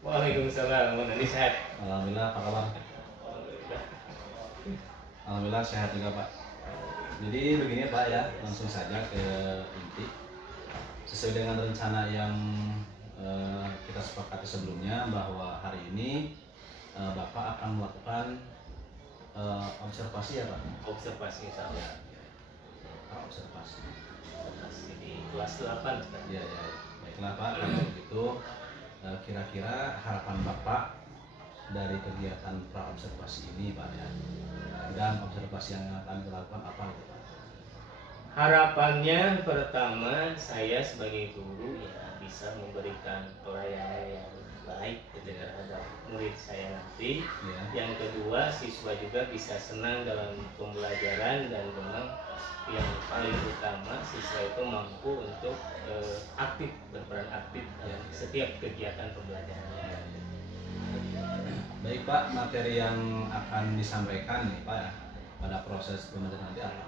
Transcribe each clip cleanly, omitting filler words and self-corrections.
Waalaikumsalam, Ini sehat. Alhamdulillah, apa kabar? Alhamdulillah. Alhamdulillah sehat juga Pak. Jadi begini Pak ya, langsung saja ke inti. Sesuai dengan rencana yang kita sepakati sebelumnya bahwa hari ini Bapak akan melakukan observasi ya Pak? Observasi Ya, saya. observasi. Observasi di kelas 8 kan? Ya, baiklah Pak, kalau begitu kira-kira harapan Bapak dari kegiatan pra-observasi ini Pak ya, dan observasi yang akan dilakukan apa itu Pak? Harapannya pertama saya sebagai guru ya bisa memberikan pelayanan yang baik terhadap murid saya nanti. Ya. Yang kedua, siswa juga bisa senang dalam pembelajaran dan memang yang paling utama siswa itu mampu untuk aktif, berperan aktif dalam setiap kegiatan pembelajarannya. Baik Pak, materi yang akan disampaikan nih Pak ya pada proses pembelajaran nanti apa?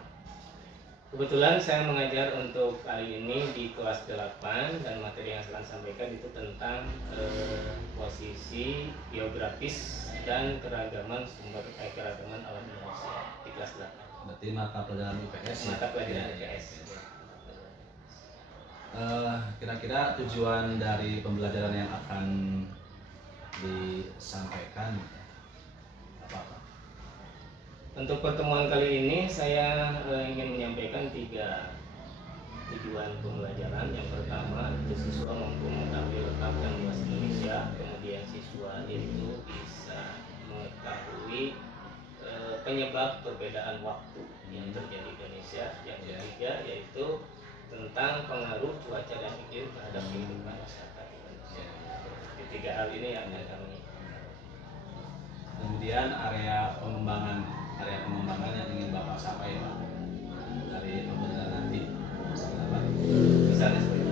Kebetulan saya mengajar untuk kali ini di kelas 8 dan materi yang akan sampaikan itu tentang posisi geografis dan keragaman keragaman alam Indonesia di kelas 8. Berarti mata pelajaran IPS ya? Mata pelajaran IPS. Kira-kira tujuan dari pembelajaran yang akan disampaikan apa Pak? Untuk pertemuan kali ini saya ingin menyampaikan 3 tujuan pembelajaran. Yang pertama itu siswa mampu mengetahui letak dan luas Indonesia, kemudian siswa itu bisa mengetahui penyebab perbedaan waktu yang terjadi di Indonesia. Yang ketiga yaitu tentang pengaruh cuaca dan iklim terhadap kehidupan masyarakat Indonesia. Di 3 hal ini yang akan kami. Kemudian area pengembangan yang ingin Bapak capai Pak dari pembelajaran nanti Misalnya seperti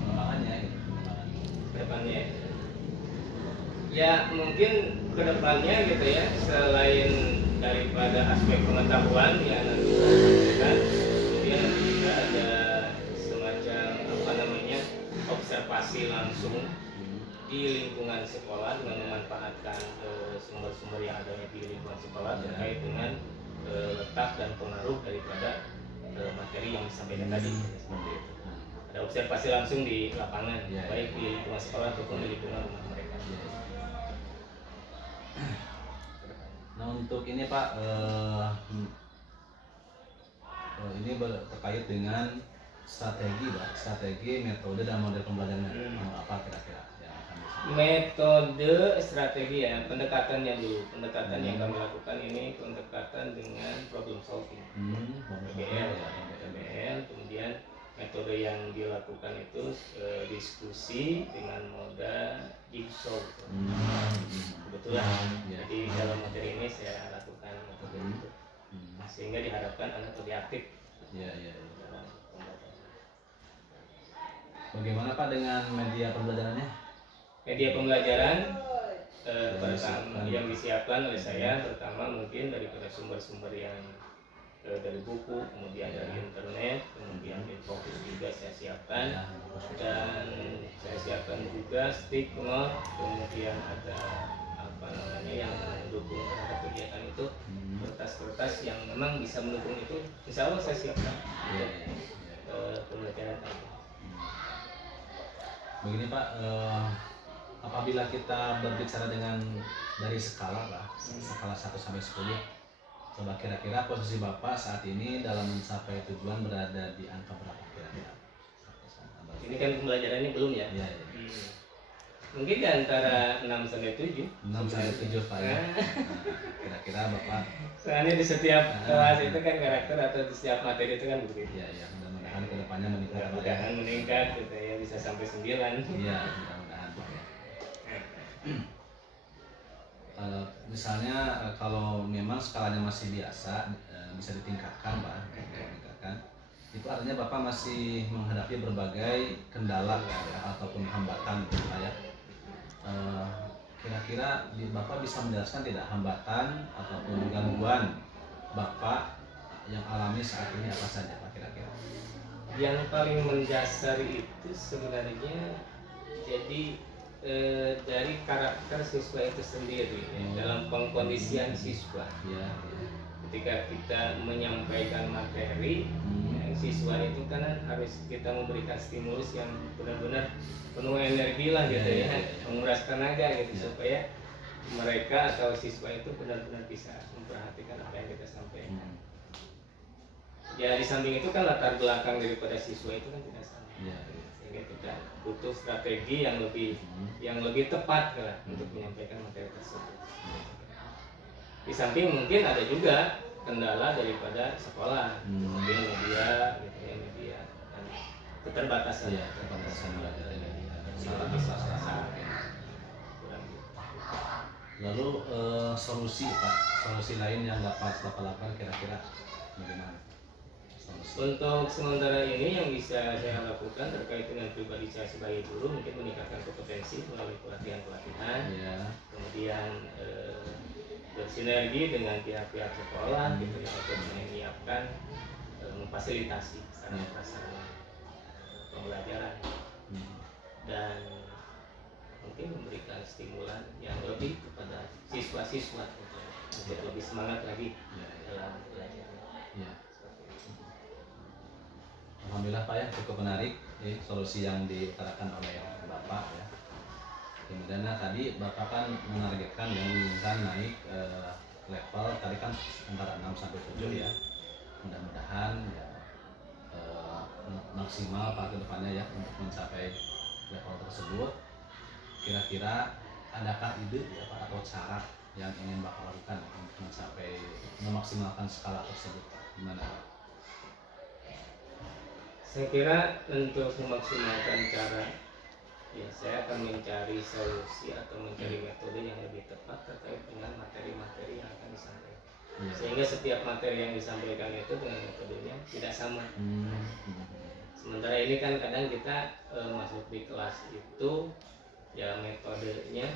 pengembangannya gitu, kedepannya ya mungkin kedepannya gitu ya, selain daripada aspek pengetahuan ya nanti kan, kemudian nanti juga ada semacam observasi langsung di lingkungan sekolah dengan memanfaatkan sumber-sumber yang adanya di lingkungan sekolah terkait dengan letak dan pengaruh daripada materi yang disampaikan tadi. Seperti itu. Ada observasi langsung di lapangan, baik di lingkungan sekolah ataupun di lingkungan rumah mereka. Nah untuk ini Pak, ini terkait dengan strategi, metode dan model pembelajaran apa kira-kira yang akan disampaikan? Metode, strategi ya, pendekatannya dulu. Pendekatan yang kami lakukan ini pendekatan dengan problem solving. PBL, kemudian metode yang dilakukan itu diskusi dengan moda jigsaw. Kebetulan, jadi dalam materi ini saya lakukan metode itu, sehingga diharapkan anak lebih aktif. Bagaimana Pak dengan media pembelajarannya? Media pembelajaran pertama yang disiapkan oleh saya pertama mungkin daripada sumber-sumber yang dari buku, kemudian dari internet, kemudian infografis juga saya siapkan, dan saya siapkan juga stick note, kemudian ada yang mendukung terhadap kegiatan itu, kertas-kertas yang memang bisa mendukung itu, insya Allah saya siapkan pembelajaran tadi. Begini Pak, apabila kita berbicara dari skala Pak, skala 1 sampai 10, coba kira-kira posisi Bapak saat ini dalam mencapai tujuan berada di angka berapa kira-kira? Ini kan pembelajarannya belum ya? Mungkin di antara 6 sampai 7. 6 sampai 7 Pak ya. Kira-kira Bapak. Soalnya di setiap kelas itu kan karakter atau di setiap materi itu kan begitu. Iya, mudah-mudahan kedepannya meningkat. Mudah-mudahan meningkat gitu ya, bisa sampai 9. Iya, mudah-mudahan Pak ya. Misalnya kalau memang skalanya masih biasa, bisa ditingkatkan Pak, itu artinya Bapak masih menghadapi berbagai kendala ataupun hambatan Pak ya. Kira-kira Bapak bisa menjelaskan tidak hambatan ataupun gangguan Bapak yang alami saat ini apa saja Pak kira-kira? Yang paling mendasar itu sebenarnya jadi dari karakter siswa itu sendiri ya, dalam pengkondisian siswa. Ya. Ketika kita menyampaikan materi, ya, siswa itu kan harus kita memberikan stimulus yang benar-benar penuh energi lah gitu ya, menguras tenaga gitu supaya mereka atau siswa itu benar-benar bisa memperhatikan apa yang kita sampaikan. Ya di samping itu kan latar belakang daripada siswa itu kan tidak sama. Sehingga kita butuh strategi yang lebih tepat lah untuk menyampaikan materi tersebut. Di samping mungkin ada juga kendala daripada sekolah, mungkin media, gitu ya, media dan keterbatasan. Lalu solusi Pak, solusi lain yang dapat Bapak lakukan kira-kira bagaimana? Untuk sementara ini yang bisa saya lakukan terkait dengan pribadi saya sebagai guru, mungkin meningkatkan kompetensi melalui pelatihan-pelatihan, kemudian bersinergi dengan pihak-pihak sekolah gitu ya, untuk menyiapkan memfasilitasi sarana-prasarana pembelajaran dan mungkin memberikan stimulan yang lebih kepada siswa-siswa untuk lebih semangat lagi dalam belajar. Alhamdulillah Pak ya, cukup menarik solusi yang diutarakan oleh Bapak ya. Kemudian tadi Bapak kan menargetkan yang menginginkan naik level tadi kan antara 6 sampai 7 ya. Mudah-mudahan ya maksimal Pak kedepannya ya untuk mencapai level tersebut. Kira-kira adakah ide ya Pak atau cara yang ingin Bapak lakukan untuk mencapai memaksimalkan skala tersebut Pak? Gimana Pak? Saya kira untuk memaksimalkan cara, ya saya akan mencari solusi atau mencari metode yang lebih tepat terkait dengan materi-materi yang akan disampaikan. Sehingga setiap materi yang disampaikan itu dengan metodenya tidak sama. Sementara ini kan kadang kita masuk di kelas itu ya metodenya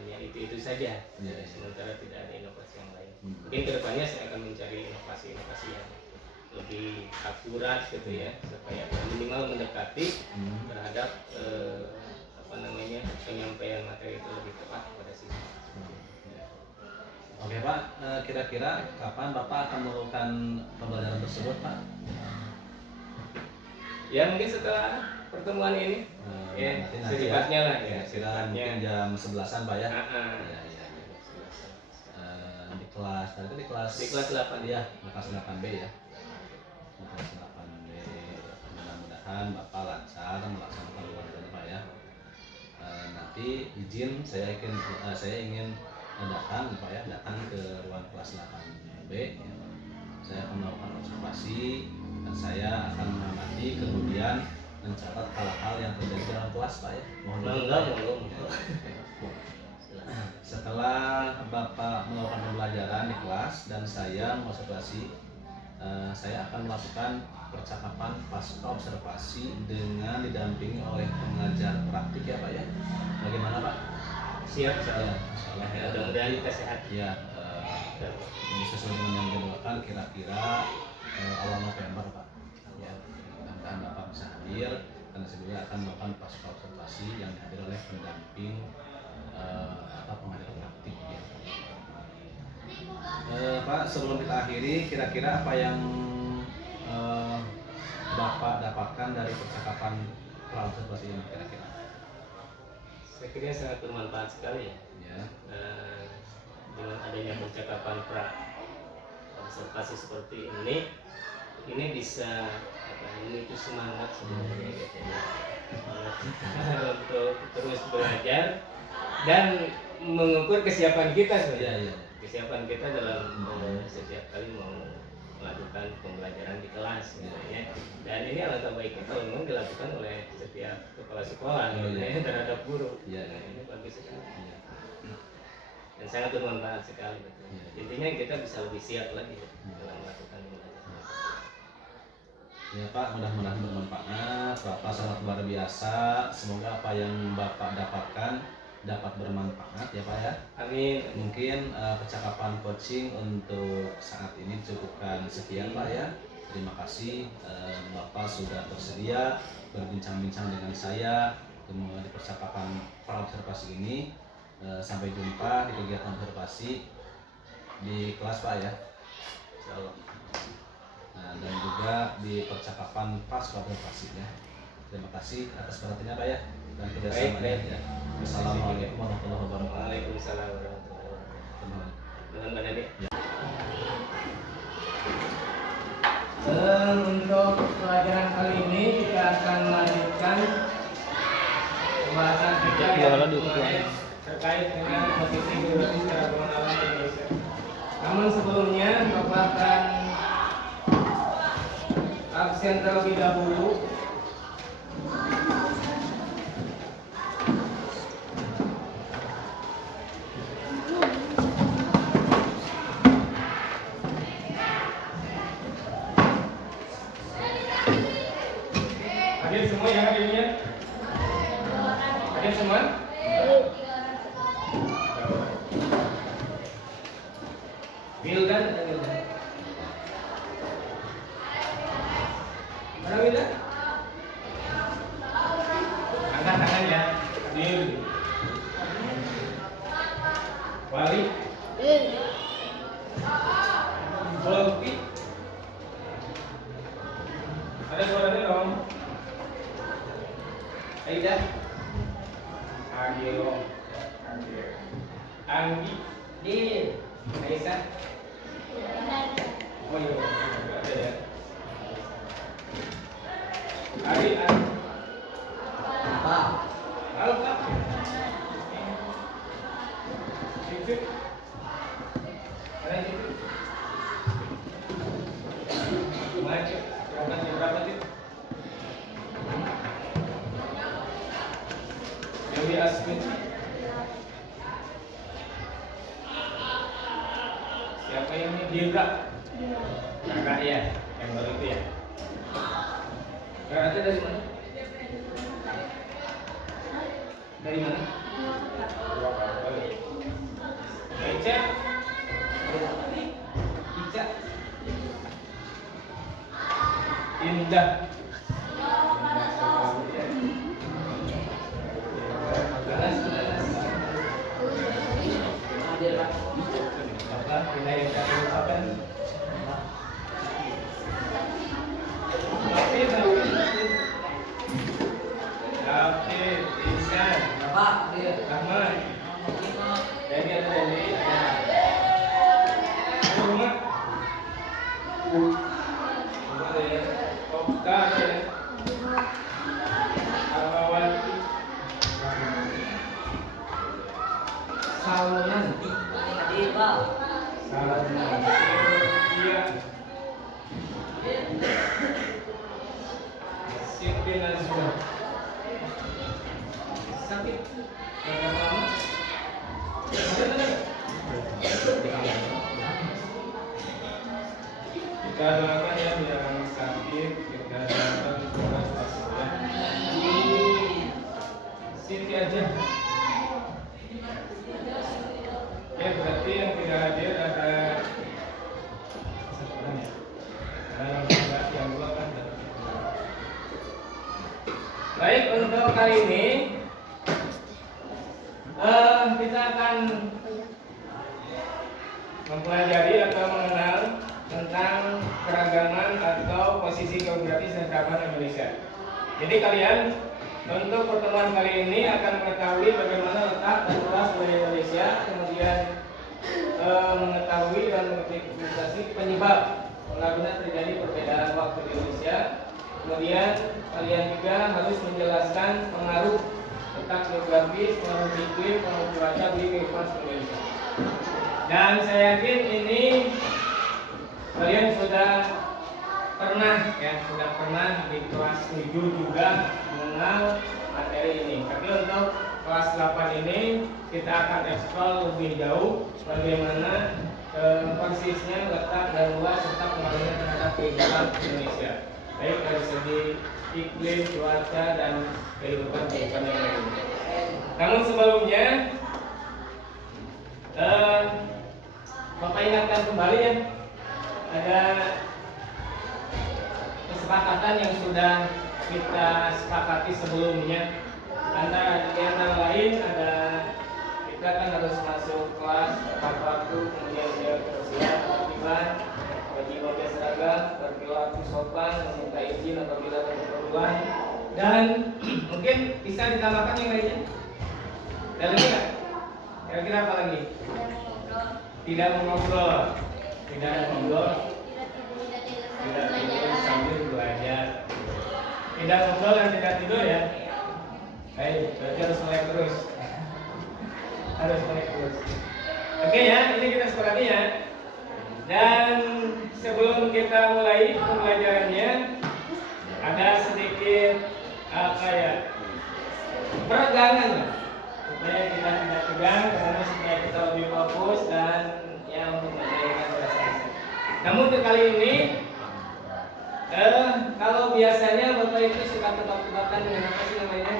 hanya itu saja. Sementara tidak ada inovasi yang lain. Mungkin kedepannya saya akan mencari inovasi-inovasi yang lebih akurat gitu ya, supaya minimal mendekati terhadap penyampaian materi itu lebih tepat kepada siswa. Oke Pak, kira-kira kapan Bapak akan melakukan pembelajaran tersebut Pak? Ya mungkin setelah pertemuan ini, ya secepatnya lah ya. Kira mungkin jam 11-an Pak ya? Di kelas, tadi itu di kelas 8 ya, di kelas 8B ya. Di kelas 8B, mudah-mudahan Bapak lancar melaksanakan pembelajaran Pak ya. Nanti izin saya ingin datang Pak ya, datang ke ruang kelas 8B ya. Saya akan melakukan observasi dan saya akan mengamati kemudian mencatat hal-hal yang terjadi dalam kelas Pak ya. Setelah Bapak melakukan pembelajaran di kelas dan saya mengobservasi, saya akan melakukan percakapan pasca observasi dengan didampingi oleh pengajar praktik ya Pak ya. Bagaimana Pak? Siap ya. Mudah-mudahan kita sehat. Ya, ini sesuai dengan yang dijadwalkan kira-kira awal November Pak. Ya, mudah-mudahan Bapak bisa hadir karena saya juga akan melakukan pasca observasi yang dihadiri oleh pendamping pengajar praktik ya. Pak, sebelum kita akhiri, kira-kira apa yang Bapak dapatkan dari percakapan observasi ini kira-kira? Saya kira sangat bermanfaat sekali ya. Dengan adanya percakapan observasi seperti ini bisa memicu semangat sebenarnya gitu ya. Untuk terus belajar dan mengukur kesiapan kita sebenarnya. Kesiapan kita dalam setiap kali mau melakukan pembelajaran di kelas gitu ya. Dan ini alangkah baiknya kalau memang dilakukan oleh setiap kepala sekolah terhadap guru. Ini bagus sekali. Dan sangat bermanfaat sekali. Intinya kita bisa lebih siap lagi dalam melakukan pembelajaran. Ya Pak, mudah-mudahan bermanfaat. Bapak sangat luar biasa. Semoga apa yang Bapak dapatkan dapat bermanfaat ya Pak ya. Amin. Mungkin percakapan coaching untuk saat ini cukupkan sekian Pak ya. Terima kasih Bapak sudah bersedia berbincang-bincang dengan saya di percakapan observasi ini. Sampai jumpa di kegiatan observasi di kelas Pak ya. Insyaallah. Nah, dan juga di percakapan pasca observasi ya. Terima kasih atas perhatiannya Pak ya dan kerjasamanya ya. Wassalamualaikum warahmatullahi wabarakatuh. Waalaikumsalam warahmatullahi wabarakatuh. Dengan Mbak Nadia. Ya. Untuk pelajaran kali ini kita akan melanjutkan pembahasan kita yang kemarin terkait dengan posisi geografis keragaman alam Indonesia. Namun sebelumnya Bapak akan absen terlebih dahulu. Hadir semua ya hadirnya? Hadir semua? Wildan ada Wildan? Mana Wildan? Angkat tangan ya. Hadir. Wali. Bolpi. Ada suaranya dong. Aida. Agilo. Anggi. Dir. Aisyah. Oh iya, ada ya. Ari. Apa? Halo Pak. Cucu. Ada cucu. Maju. Berangkat jam berapa sih? Dewi Asmin. Siapa ini? Dirga. Kakak ya, yang baru itu ya. Kakaknya dari mana? Dari mana? Ica. Ica. Indah. Bapak bila yang saya ucapkan. David, Ihsan, Rahman. Jadi ada Dewi, ada rumah. Rumah ada ya. Kopka ada ya. Alawati. Salonanti. Salonanti. Iya. Siti Nazwa. Sakit. Berapa lama? Kita doakan ya yang sakit, kita doakan semoga cepat sembuh. Siti aja. Ya berarti yang tidak hadir ada satu orang ya. Karena yang dua kan. Baik, untuk kali ini kita akan mempelajari atau mengenal tentang keragaman atau posisi geografis dan keragaman Indonesia. Jadi kalian untuk pertemuan kali ini akan mengetahui bagaimana letak dan luas wilayah Indonesia, kemudian mengetahui dan mengidentifikasi penyebab mengapa terjadi perbedaan waktu di Indonesia. Kemudian kalian juga harus menjelaskan pengaruh letak geografis, pengaruh iklim, pengaruh cuaca bagi kehidupan Indonesia. Dan saya yakin ini kalian sudah pernah di kelas 7 juga mengenal materi ini. Tapi untuk kelas 8 ini kita akan eksplor lebih jauh bagaimana persisnya letak dan luas serta pengaruhnya terhadap kehidupan Indonesia. Baik dari segi iklim, cuaca, dan kehidupan yang lain. Namun sebelumnya Bapak ingatkan kembali ya, ada kesepakatan yang sudah kita sepakati sebelumnya, antara yang lain ada pengetahuan, dan mungkin bisa ditambahkan yang lainnya. Ada lagi nggak? Kira-kira apa lagi? Tidak mengobrol, tidak mengobrol, tidak tidur sambil belajar. Tidak ngobrol dan tidak tidur ya. Baik, berarti harus melek terus. Harus melek terus. Oke ya, ini kita sepakati ya. Dan sebelum kita mulai pembelajarannya, ada sedikit apa ya, peregangan lah. Supaya kita tidak tegang, karena supaya kita lebih fokus dan ya untuk menjaga rasa. Namun untuk kali ini, kalau biasanya Bapak itu suka tebak-tebakan dengan apa sih namanya?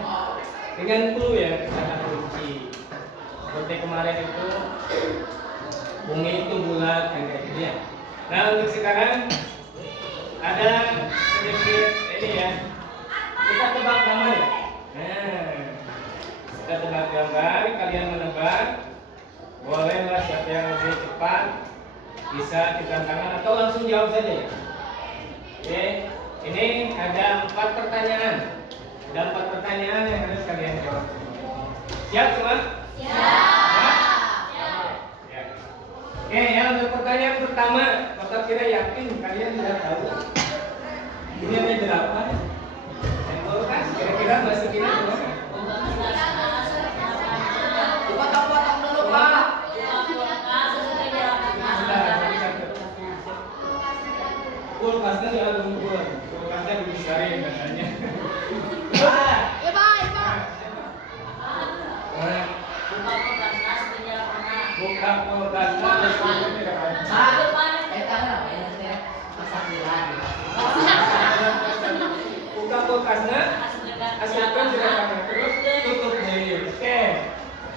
Dengan clue ya, kata kunci. Seperti kemarin itu, bumi itu bulat dan kayak gitu ya. Nah untuk sekarang ada sedikit ini ya, kita tebak gambar ya. Nah, kita tebak gambar, kalian menebak. Bolehlah siapa yang lebih cepat bisa ditantangkan atau langsung jawab saja ya. Oke, ini ada 4 pertanyaan. Ada 4 pertanyaan yang harus kalian jawab. Siap semua? Siap. Ya. Oke, yang untuk pertanyaan pertama, Bapak kira yakin kalian tidak tahu. Ini ada jerapah. Sampel kan? Kira-kira masukin apa? Potong-potong dulu, Pak. Kulkasnya di album gua. Kulkasnya dibesarin katanya. Ya, Pak, ya, Pak. Buka kulkasnya terus tidak ada. Buka kulkasnya, masukkan jerapahnya terus tutup nih. Oke.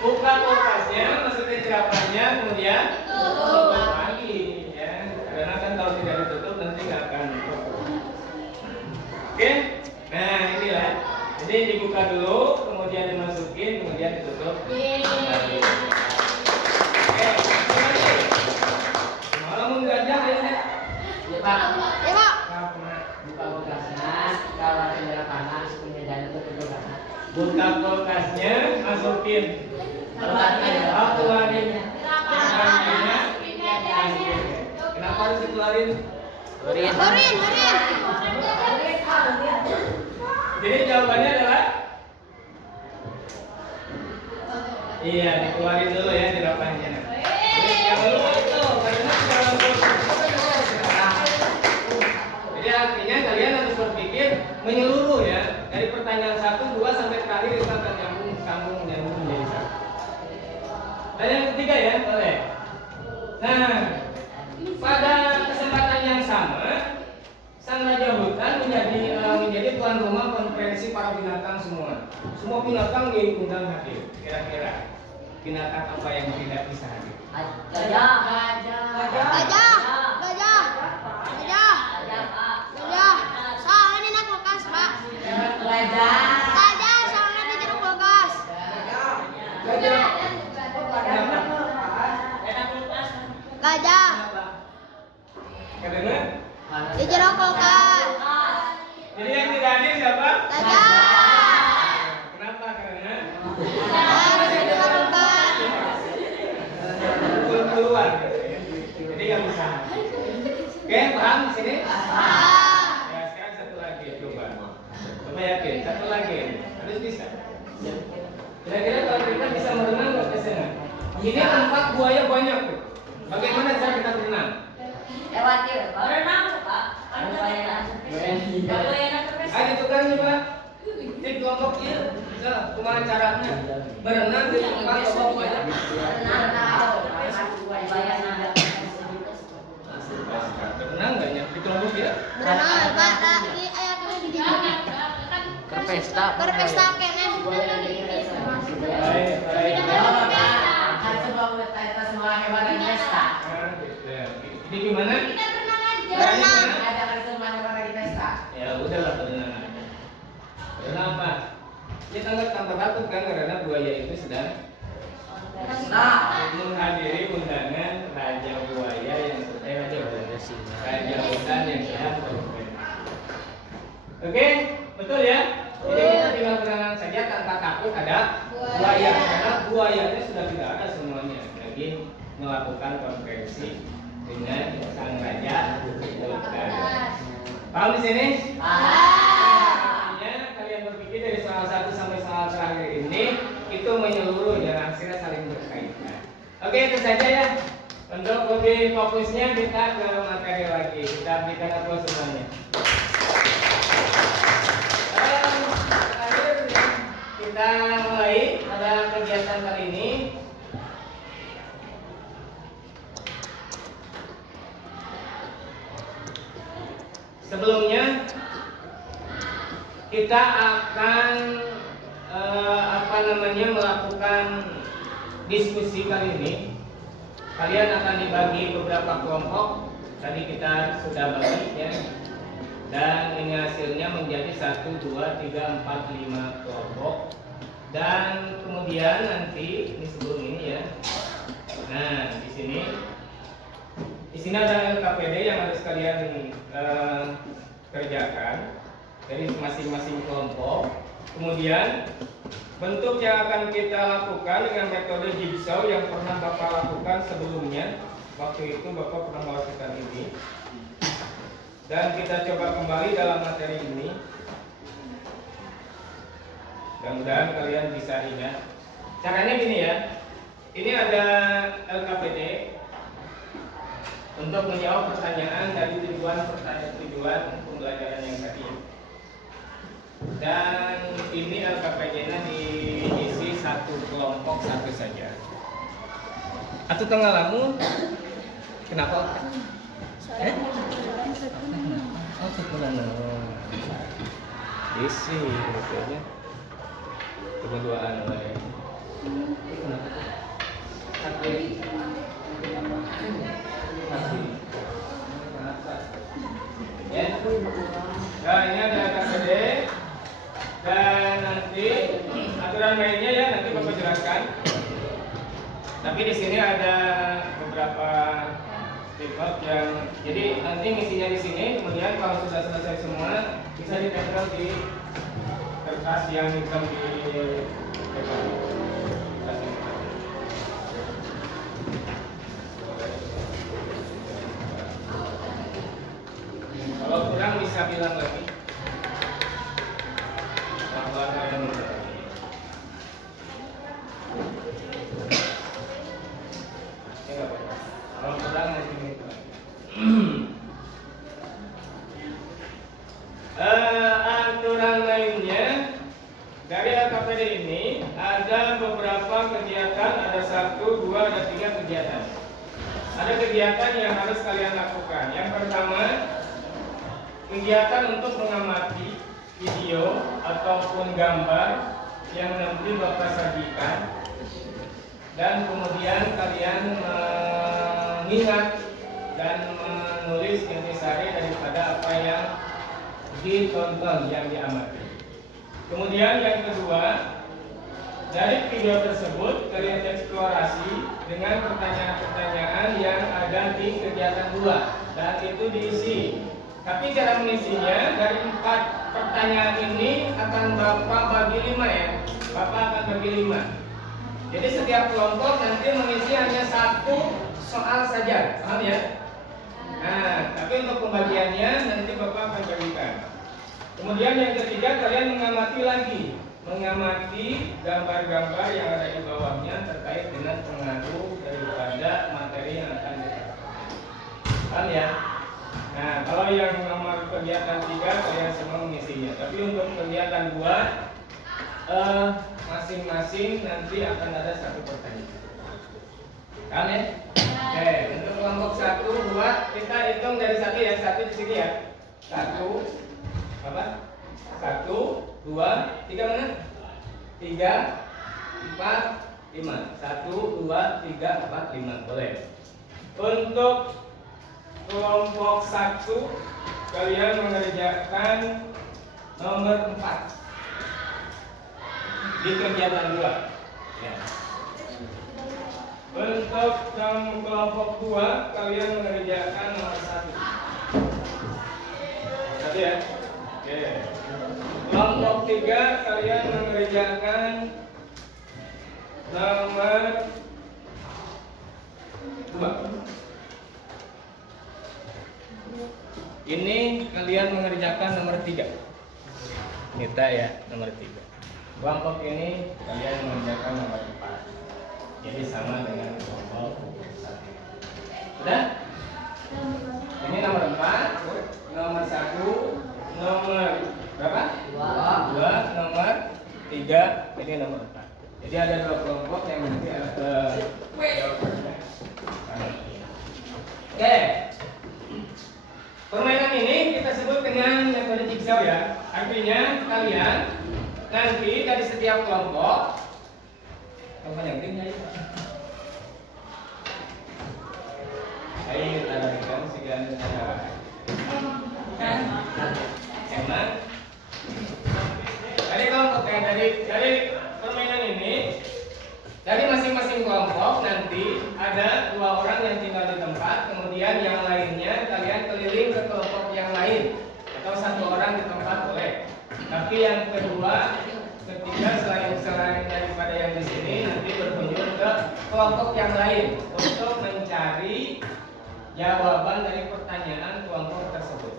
Buka kulkasnya, masukin jerapahnya, kemudian tutup lagi ya. Karena kan kalau tidak ditutup nanti nggak akan tutup. Oke. Nah, inilah. Jadi dibuka dulu, kemudian dimasukin, kemudian ditutup. Lagi. Oke, lagi. Malam gajah ini. Ya, Pak. Ya, Pak. Buka kulkasnya, kalau ada panas punya dana untuk kulkasnya. Buka kulkasnya, masukin. Keluarin. Kenapa harus dikeluarin? Keluarin. Jadi jawabannya adalah iya, dikeluarin dulu ya jerapahnya. Jadi jangan lupa itu, karena dalam proses. Jadi artinya kalian harus berpikir menyeluruh ya, dari pertanyaan 1, 2 sampai terakhir itu akan nyambung menjadi satu. Dan yang ketiga ya, boleh. Nah, pada kesempatan yang sama, sang raja hutan menjadi tuan rumah konferensi para binatang semua. Semua binatang diundang hadir. Kira-kira binatang apa yang tidak bisa hadir? Gajah. Soalnya ini nak kulkas, Pak. Gajah. Soalnya di jeruk kulkas. Gajah. Gajah Karena di jeruk kulkas. jadi yang tidak hadir siapa? Gajah. Kenapa? Karena Di jeruk kulkas. belum keluar. Jadi nggak bisa. Oke, paham di sini? Ya, sekarang satu lagi coba. Coba yakin, satu lagi harus bisa. Kira-kira kalau kita bisa berenang nggak bisa? Ini tempat buaya banyak tuh. Bagaimana cara kita berenang? Lewat dia, berenang, Pak. Ada bayangan. Ayo tukar coba. Di kelompok ya. Bisa, kumaha caranya? Berenang di tempat kelompok banyak. Berenang banyak di kelompok ya. Berenang, Pak. Di ayatnya di jeruk. Berpesta. Berpesta kene. Baik, baik. Semua hewan di pesta. Nah, gitu. Ini gimana? Berenang. Adakan semua hewan di pesta. Ya udahlah berenang aja. Berenang apa? Kita nggak tanpa takut kan karena buaya itu sedang menghadiri undangan raja buaya yang raja hutan yang sedang berkunjung. Oke, betul buayanya sudah tidak ada semuanya, lagi melakukan konferensi dengan sang raja Durga. Paham di sini? Artinya kalian berpikir dari soal 1 sampai soal terakhir ini itu menyeluruh dan hasilnya saling berkaitan. Oke, itu saja ya. Untuk lebih fokusnya kita ke materi lagi. Kita berikan aplaus semuanya. Terakhir kita mulai pada kegiatan kali ini. Sebelumnya kita akan melakukan diskusi kali ini. Kalian akan dibagi beberapa kelompok. Tadi kita sudah bagi ya. Dan ini hasilnya menjadi 1, 2, 3, 4, 5 kelompok. Dan kemudian nanti ini sebelum ini ya. Nah, di sini ada LKPD yang harus kalian kerjakan dari masing-masing kelompok. Kemudian bentuk yang akan kita lakukan dengan metode jigsaw yang pernah Bapak lakukan sebelumnya. Waktu itu Bapak pernah melakukan ini. Dan kita coba kembali dalam materi ini. Mudah-mudahan kalian bisa ingat. Caranya gini ya. Ini ada LKPD untuk menjawab pertanyaan dari tujuan pembelajaran yang tadi. Dan ini LKPD-nya diisi satu kelompok satu saja. Atau tengah lamu? Kenapa? Oh, sebenarnya. Diisi betulnya. Keduaan oleh. Kenapa? Satu. Ya. Nah, ini ada LKPD. Dan nanti aturan mainnya ya nanti Bapak jelaskan. Tapi di sini ada beberapa tipe yang jadi nanti misinya di sini. Kemudian kalau sudah selesai semua bisa ditempel di kertas yang hitam di depan. Kalau kurang bisa bilang lagi. Aturan lainnya dari LKPD ini ada beberapa kegiatan, ada 1, 2, ada 3 kegiatan. Ada kegiatan yang harus kalian lakukan. Yang pertama, kegiatan untuk mengamati video ataupun gambar yang nanti Bapak sajikan, dan kemudian kalian mengingat dan menulis intisari daripada apa yang ditonton, yang diamati. Kemudian yang kedua, dari video tersebut kalian eksplorasi dengan pertanyaan-pertanyaan yang ada di kegiatan 2 dan itu diisi. Tapi cara mengisinya dari 4 pertanyaan ini akan Bapak bagi 5 ya. Bapak akan bagi 5. Jadi setiap kelompok nanti mengisi hanya 1 soal saja, paham ya? Nah, tapi untuk pembagiannya nanti Bapak akan bagikan. Kemudian yang ketiga, kalian mengamati lagi, mengamati gambar-gambar yang ada di bawahnya terkait dengan pengaruh daripada materi yang akan diterapkan. Paham ya? Nah, kalau yang nomor kegiatan 3 kalian semua mengisinya. Tapi untuk kegiatan 2 masing-masing nanti akan ada 1 pertanyaan. Paham ya? Oke, untuk kelompok 1, 2 kita hitung dari 1 ya, 1 di sini ya. 1 apa? 1, 2, 3 mana? 3, 4, 5. 1, 2, 3, 4, 5. Boleh. Untuk kelompok 1 kalian mengerjakan nomor 4 di kegiatan 2 ya. Untuk kelompok 2 kalian mengerjakan nomor 1 tadi ya. Oke. Kelompok 3 kalian mengerjakan nomor 2. Ini kalian mengerjakan nomor 3. Nita ya, nomor 3. Kelompok ini kalian mengerjakan nomor 4. Jadi sama dengan kelompok 1. Sudah? Ini nomor 4, nomor 1, nomor berapa? 2, nomor 3, ini nomor 4. Jadi ada 2 kelompok yang nanti jawabannya. Oke. Permainan ini kita sebut dengan metode jigsaw ya. Artinya kalian nanti dari setiap kelompok yang tinggal ayo kita berikan sekian cara. Enak. Dari kelompok dari permainan ini, dari masing-masing kelompok nanti ada 2 orang yang tinggal di tempat, kemudian yang lainnya kalian keliling ke kelompok yang lain, atau 1 orang di tempat boleh. Tapi yang kedua, ketiga selain daripada yang di sini nanti berkunjung ke kelompok yang lain untuk mencari jawaban dari pertanyaan kelompok tersebut.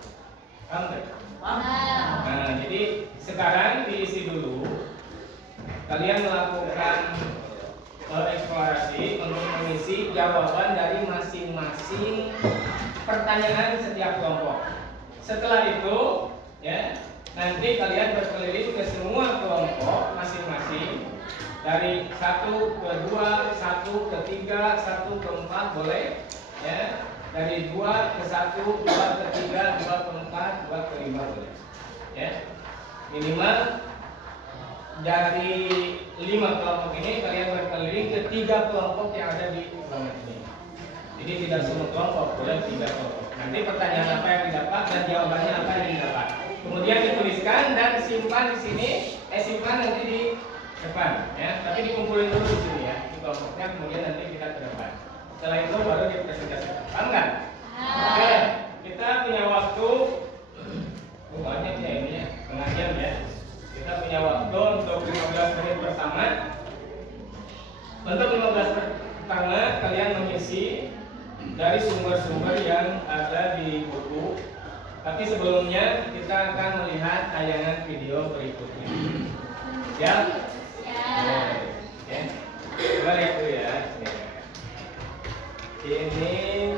Paham nggak? Nah, jadi sekarang diisi dulu. Kalian melakukan eksplorasi untuk mengisi jawaban dari masing-masing pertanyaan setiap kelompok. Setelah itu, ya, nanti kalian berkeliling ke semua kelompok masing-masing dari 1 ke 2, 1 ke 3, 1 ke 4 boleh, ya. Dari 2 ke 1, 2 ke 3, 2 ke 4, 2 ke 5 boleh. Ya. Minimal dari 5 kelompok ini kalian berkeliling ke 3 kelompok yang ada di ruangan ini. Jadi tidak semua kelompok, boleh 3 kelompok. Nanti pertanyaan apa yang didapat dan jawabannya apa yang didapat. Kemudian dituliskan dan simpan di sini, simpan nanti di depan, ya. Tapi dikumpulin dulu di sini ya, di kelompoknya. Kemudian nanti kita ke depan. Setelah itu baru dipresentasikan. Paham nggak? Oke, kita punya waktu banyak ya ini ya, setengah jam ya. Kita punya waktu untuk 15 menit pertama. Untuk 15 menit pertama kalian mengisi dari sumber-sumber yang ada di buku. Tapi sebelumnya kita akan melihat tayangan video berikutnya. Siap? Ya. Coba lihat dulu ya. Ini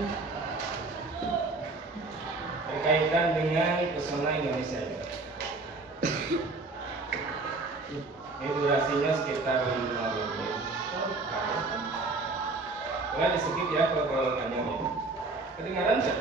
berkaitan dengan pesona Indonesia. Ini durasinya sekitar 5 menit. Boleh di skip ya kalau panjang ya. Kedengaran nggak?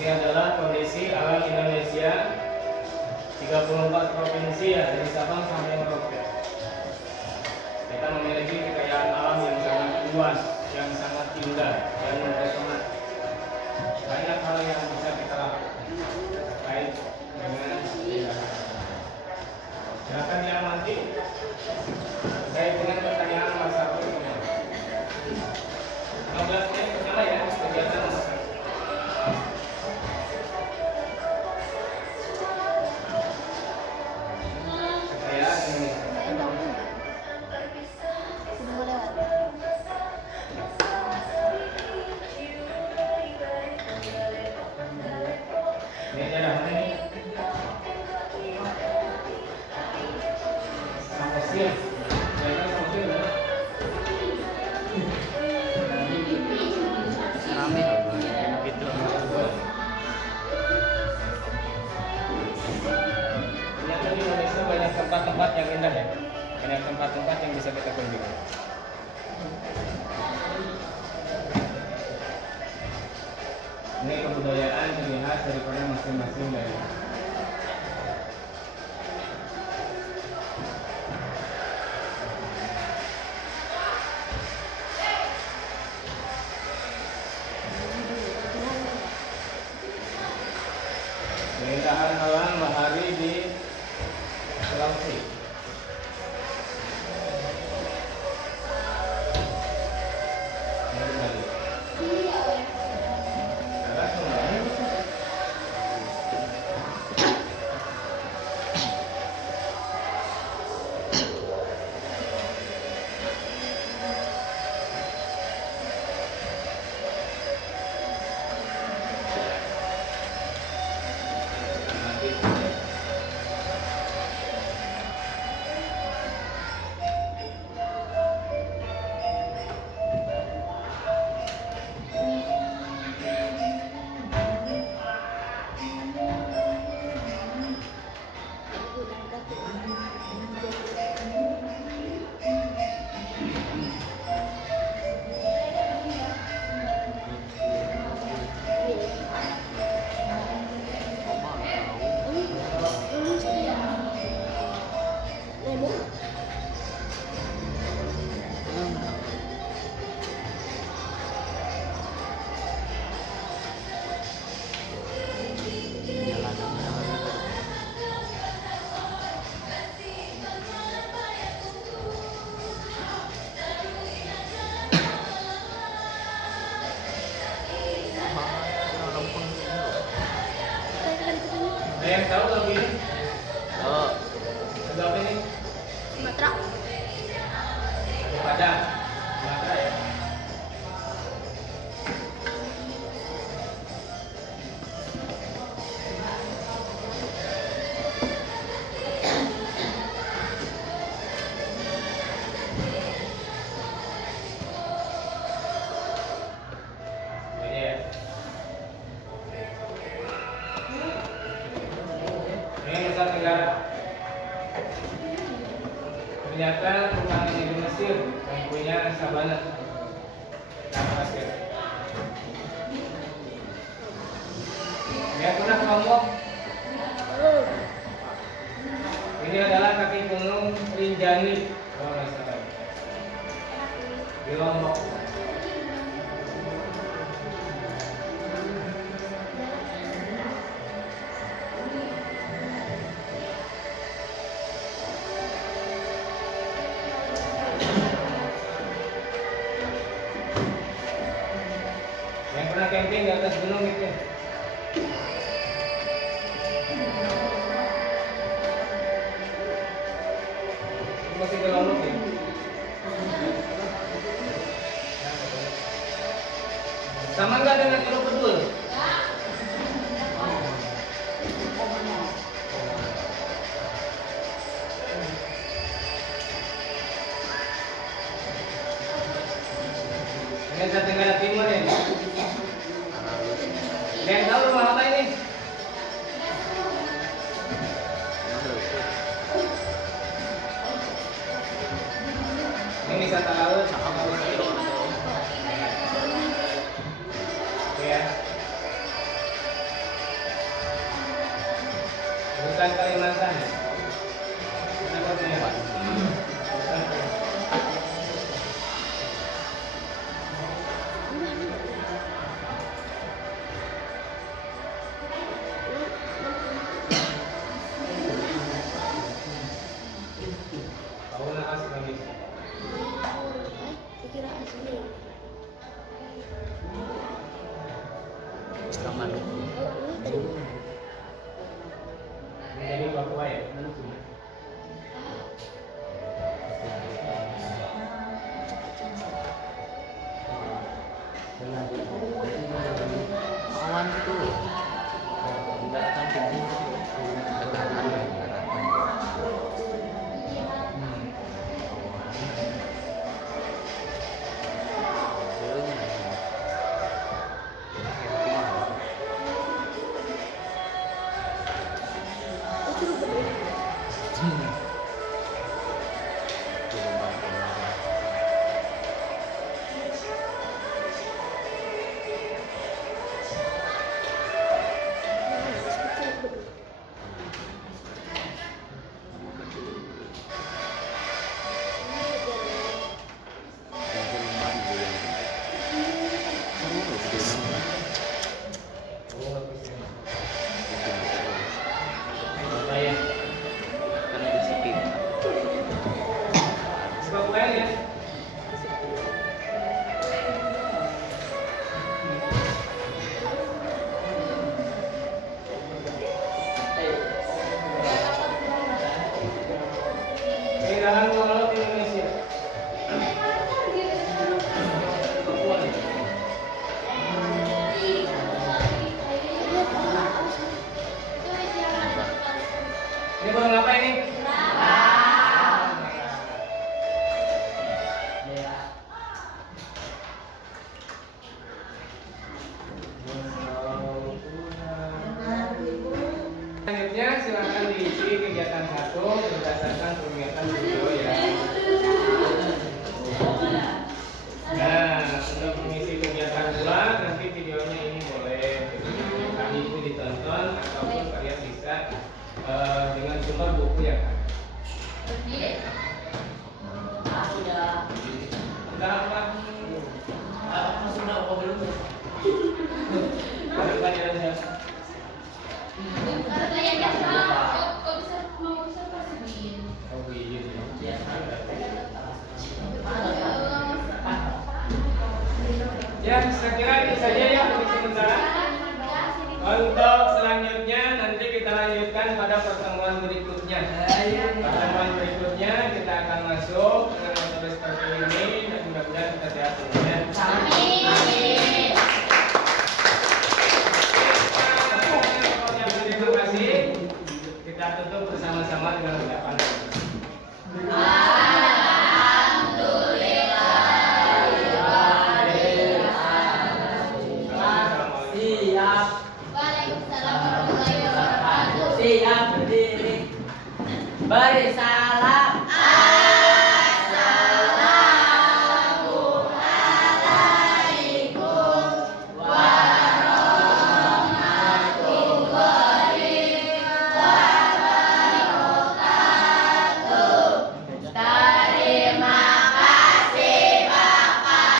Ini adalah kondisi alam Indonesia 34 provinsi ya, dari Sabang sampai Merauke. Kita memiliki kekayaan alam yang sangat luas, yang sangat indah dan mempesona. Banyak hal yang bisa kita lakukan terkait dengan keindahan. Silakan diamati terkait dengan pertanyaan nomor 1 ini. 15 menit pertama ya, kegiatan nomor 1. Tempat-tempat yang indah ya, banyak tempat-tempat yang bisa kita kunjungi. Ini kebudayaan ciri khas daripada masing-masing daerah. Keindahan alam bahari di Sulawesi. yang tahu lagu ini? Oh, Lagu apa ini? Sumatera. Lagu Padang. Sumatera ya. Ini ya. Ini Nusa Tenggara. Ternyata bukan hanya di Mesir yang punya sabana dan pasir. Yang pernah kamu? Ini adalah kaki gunung Rinjani, kalau nggak salah, di Lombok. Yang pernah camping di atas gunung itu? Masih di Lombok ya? Sama nggak dengan Gunung Bedul? Ini Nusa Tenggara Timur ya? Yang tahu rumah apa ini? Ini wisata laut. Ya. Bukan Kalimantan. Kenapa tuh ya? Bukan. Tahu nak asli lagi. Kira asli. aman. Ini jadi Papua ya? Awan itu daratan tinggi, daratan. Keindahan ruang laut Indonesia. Papua nih. Ini burung apa ini? Selanjutnya silakan diisi kegiatan 1 berdasarkan penglihatan video ya. Nah, untuk mengisi kegiatan 2 nanti videonya ini boleh kami itu ditonton ataupun kalian bisa dengan sumber buku ya kan. Udah apa? Sudah apa belum? Ada pelajaran Oh iya. Ya, saya kira itu saja ya untuk sementara. Untuk selanjutnya nanti kita lanjutkan pada pertemuan berikutnya. Pertemuan berikutnya kita akan masuk dengan metode seperti